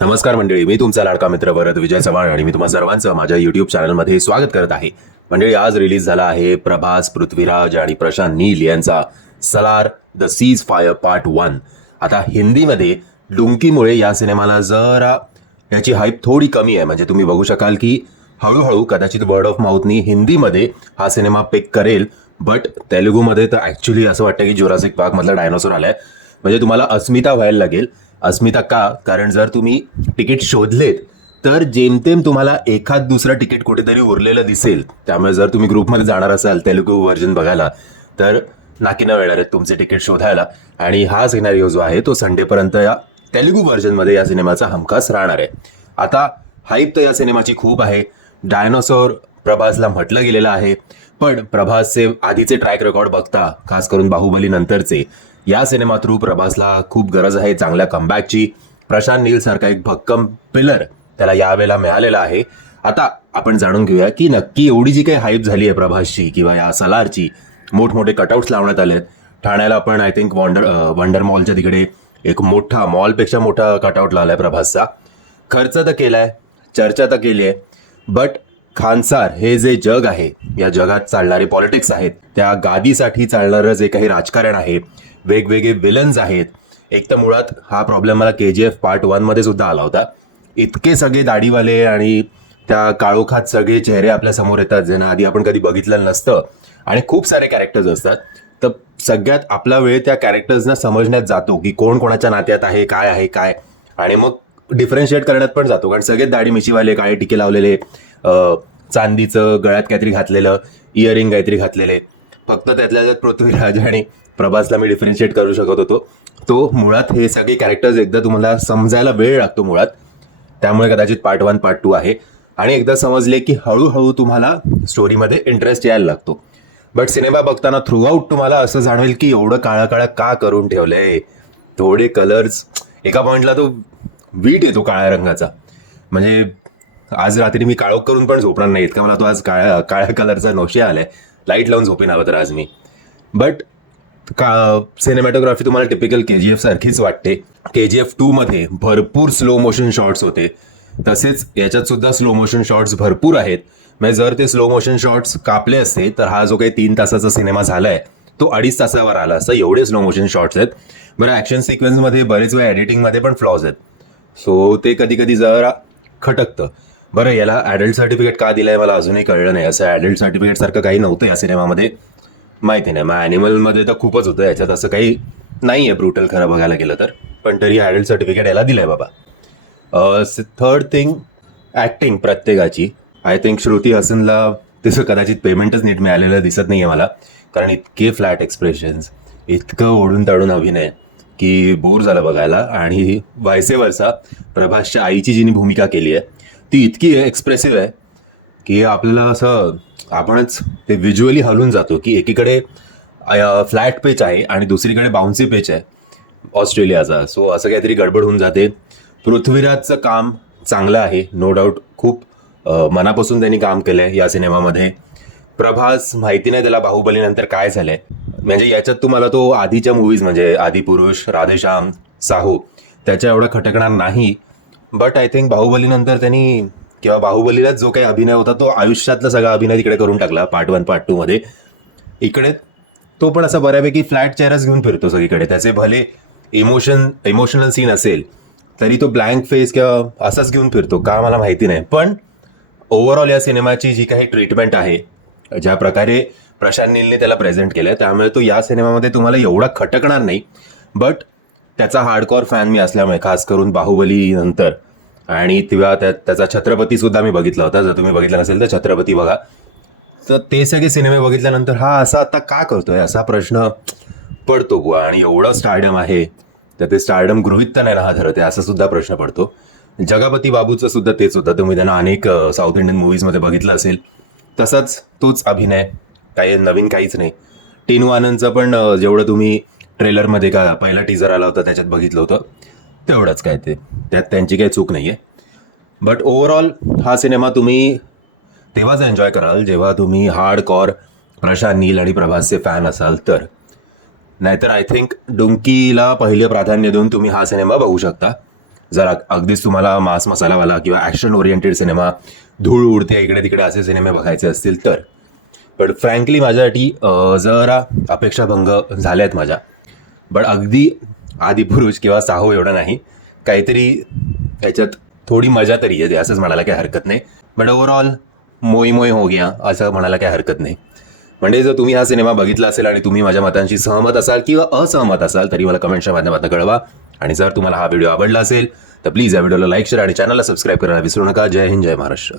नमस्कार मंडळी, मी तुमचा लाडका मित्र भरत विजय चव्हाण आणि मी तुम्हा सर्वांचं माझ्या युट्यूब चॅनलमध्ये स्वागत करत आहे. मंडळी, आज रिलीज झाला आहे प्रभास, पृथ्वीराज आणि प्रशांत नील यांचा Salaar the cease fire part 1. आता हिंदीमध्ये डुंकीमुळे या सिनेमाला जरा याची हाईप थोडी कमी आहे. म्हणजे तुम्ही बघू शकाल की हळूहळू कदाचित वर्ड ऑफ माउथनी हिंदीमध्ये हा सिनेमा पिक करेल, बट तेलुगूमध्ये तर ॲक्च्युली असं वाटतं की जुरासिक पार्क मधला डायनोसॉर आलाय. म्हणजे तुम्हाला अस्मिता व्हायला लागेल. अस्मिता का? कारण जर तुम्ही तिकीट शोधलेत तर जेमतेम तुम्हाला एखाद दुसरं तिकीट कुठेतरी उरलेलं दिसेल. त्यामुळे जर तुम्ही ग्रुपमध्ये जाणार असाल तेलुगू व्हर्जन बघायला तर नाकी न वेळणार आहेत तुमचे तिकीट शोधायला. आणि हा सिनारिओ जो आहे तो संडेपर्यंत या तेलुगू व्हर्जनमध्ये या सिनेमाचा हमखास राहणार आहे. आता हाईप तर या सिनेमाची खूप आहे. डायनोसॉर प्रभासला म्हटलं गेलेलं आहे, पण प्रभासचे आधीचे ट्रॅक रेकॉर्ड बघता, खास करून बाहुबली नंतरचे, या सिनेमा थ्रू प्रभासला खूप गरज आहे चांगल्या कमबॅकची. प्रशांत नील सारखा एक भक्कम पिलर त्याला यावेळेला मिळालेला आहे. आता आपण जाणून घेऊया की नक्की एवढी जी काही हाईप झाली आहे प्रभासची किंवा या सलारची, मोठमोठे कटआउट्स लावण्यात आले आहेत. ठाण्याला पण आय थिंक वंडर मॉलच्या तिकडे एक मोठा, मॉलपेक्षा मोठा कटआउट लावलाय प्रभासचा. खर्च तर केलाय, चर्चा तर केली आहे, बट खानसार हे जे जग आहे, या जगात चालणारे पॉलिटिक्स आहेत, त्या गादीसाठी चालणारं जे काही राजकारण आहे, वेगवेगळे विलन्स आहेत. एक तर मुळात हा प्रॉब्लेम मला KGF पार्ट 1 मध्ये सुद्धा आला होता. इतके सगळे दाढीवाले आणि त्या काळोखात सगळे चेहरे आपल्या समोर येतात ज्यांना आधी आपण कधी बघितलं नसतं, आणि खूप सारे कॅरेक्टर्स असतात. तर सगळ्यात आपला वेळ त्या कॅरेक्टर्सना समजण्यात जातो की कोण कोणाच्या नात्यात आहे, काय, आणि मग डिफरन्शिएट करण्यात पण जातो. कारण सगळेच दाढी मिशीवाले, काळे टिके लावलेले, चांदीचं गळ्यात काहीतरी घातलेलं, इयरिंग काहीतरी घातलेले. फक्त त्यातल्या त्यात पृथ्वीराज आणि प्रभासला मी डिफरन्शिएट करू शकत होतो. तो मुळात हे सगळे कॅरेक्टर्स एकदा तुम्हाला समजायला वेळ लागतो मुळात. त्यामुळे कदाचित पार्ट 1 पार्ट 2 आहे. आणि एकदा समजले की हळूहळू तुम्हाला स्टोरीमध्ये इंटरेस्ट यायला लागतो. बट सिनेमा बघताना थ्रूआउट तुम्हाला असं जाणवेल की एवढं काळा काळा का करून ठेवलंय. थोडे कलर्स, एका पॉइंटला तो वीट येतो काळ्या रंगाचा. म्हणजे आज रात्री मी काळोख करून पण झोपणार नाही, इतका मला तो आज काळ्या कलरचा नोशी आलाय. लाईट लावून झोपेन हवं तर आज मी. बट सिनेमॅटोग्राफी तुम्हाला टिपिकल KGF सारखीच वाटते. KGF 2 मध्ये भरपूर स्लो मोशन शॉट्स होते, तसेच याच्यात सुद्धा स्लो मोशन शॉट्स भरपूर आहेत. म्हणजे जर ते स्लो मोशन शॉट्स कापले असते तर हा जो काही 3 तासाचा सिनेमा झालाय तो 2.5 तासावर आला असता. एवढे स्लो मोशन शॉट्स आहेत. बरं, ॲक्शन सिक्वेन्समध्ये बरेच वेळा एडिटिंगमध्ये पण फ्लॉज आहेत, सो ते कधी कधी जरा खटकतं. बरं, याला ॲडल्ट सर्टिफिकेट का दिलंय मला अजूनही कळलं नाही. असं ॲडल्ट सर्टिफिकेट सारखं काही नव्हतं या सिनेमामध्ये, माहिती नाही. मग ॲनिमलमध्ये तर खूपच होतं, याच्यात असं काही नाही आहे ब्रुटल खरं बघायला गेलं तर. पण तरी ॲडल्ट सर्टिफिकेट याला दिलंय बाबा. थर्ड थिंग, ॲक्टिंग प्रत्येकाची. आय थिंक श्रुती हसनला तसं कदाचित पेमेंटच नीट मिळालेलं दिसत नाही आहे मला, कारण इतके फ्लॅट एक्सप्रेशन्स, इतकं ओढून ताडून अभिनय की बोर झालं बघायला. आणि वायसे वर्सा प्रभासच्या आईची जिनी भूमिका केली आहे ती इतकी एक्सप्रेसिव्ह आहे की आपल्याला असं, आपणच ते व्हिज्युअली हलून जातो की एकीकडे फ्लॅट पेच आहे आणि दुसरीकडे बाउन्सी पेच आहे ऑस्ट्रेलियाचा. सो असं काहीतरी गडबड होऊन जाते. पृथ्वीराजचं काम चांगलं आहे, नो डाऊट. खूप मनापासून त्यांनी काम केलंय या सिनेमामध्ये. प्रभास, माहिती नाही त्याला बाहुबलीनंतर काय झालंय. म्हणजे याच्यात तुम्हाला तो आधीच्या मूवीज म्हणजे आदिपुरुष, राधेश्याम, साहू त्याच्या एवढा खटकणार नाही. बट आय थिंक बाहुबलीनंतर त्यांनी, किंवा बाहुबलीलाच जो काही अभिनय होता तो आयुष्यातला सगळा अभिनय तिकडे करून टाकला पार्ट 1 पार्ट 2 मध्ये. इकडे तो पण असा बऱ्यापैकी फ्लॅट चेहराच घेऊन फिरतो सगळीकडे. त्याचे भले इमोशनल सीन असेल तरी तो ब्लँक फेस किंवा असाच घेऊन फिरतो का मला माहिती नाही. पण ओव्हरऑल या सिनेमाची जी काही ट्रीटमेंट आहे, ज्या प्रकारे प्रशांत नीलने त्याला प्रेझेंट केलंय, त्यामुळे तो या सिनेमामध्ये तुम्हाला एवढा खटकणार नाही. बट त्याचा हार्डकोअर फॅन मी असल्यामुळे, खास करून बाहुबली नंतर, आणि तेव्हा त्याचा छत्रपती सुद्धा मी बघितला होता. जर तुम्ही बघितला नसेल तर छत्रपती बघा. तर ते सगळे सिनेमे बघितल्यानंतर हा असा आता का करतोय असा प्रश्न पडतो बुवा. आणि एवढं स्टारडम आहे तर ते स्टारडम गृहीत तर नाही राहत आहे असा सुद्धा प्रश्न पडतो. जगपती बाबूचं सुद्धा तेच होतं. तुम्ही त्यांना अनेक साऊथ इंडियन मूवीजमध्ये बघितलं असेल. तसाच तोच अभिनय, काही नवीन काहीच नाही. टिनू आनंदचं पण जेवढं तुम्ही ट्रेलरमध्ये का पहिला टीजर आला होता त्याच्यात बघितलं होतं तेवढंच काय, ते त्यात त्यांची काही चूक नाही आहे. बट ओव्हरऑल हा सिनेमा तुम्ही तेव्हाच एन्जॉय कराल जेव्हा तुम्ही हार्डकॉर प्रशांत नील आणि प्रभासचे फॅन असाल तर. नाहीतर आय थिंक डुंकीला पहिलं प्राधान्य देऊन तुम्ही हा सिनेमा बघू शकता. जर अगदीच तुम्हाला मास मसालावाला किंवा ॲक्शन ओरिएंटेड सिनेमा, धूळ उडते इकडे तिकडे असे सिनेमे बघायचे असतील तर. बट फ्रँकली माझ्यासाठी जरा अपेक्षाभंग झाल्या आहेत माझ्या. बट अगदी आदिपुरुष किंवा साहो एवढं नाही, काहीतरी त्याच्यात थोडी मजा तरी येते असंच म्हणायला काही हरकत नाही. बट ओव्हरऑल मोई मोई हो गया असं म्हणायला काही हरकत नाही. म्हणजे जर तुम्ही हा सिनेमा बघितला असेल आणि तुम्ही माझ्या मतांशी सहमत असाल किंवा असहमत असाल तरी मला कमेंटच्या माध्यमातून कळवा. आणि जर तुम्हाला हा व्हिडिओ आवडला असेल तर प्लीज या व्हिडिओला लाईक, शेअर आणि चॅनलला सबस्क्राईब करायला विसरू नका. जय हिंद, जय महाराष्ट्र.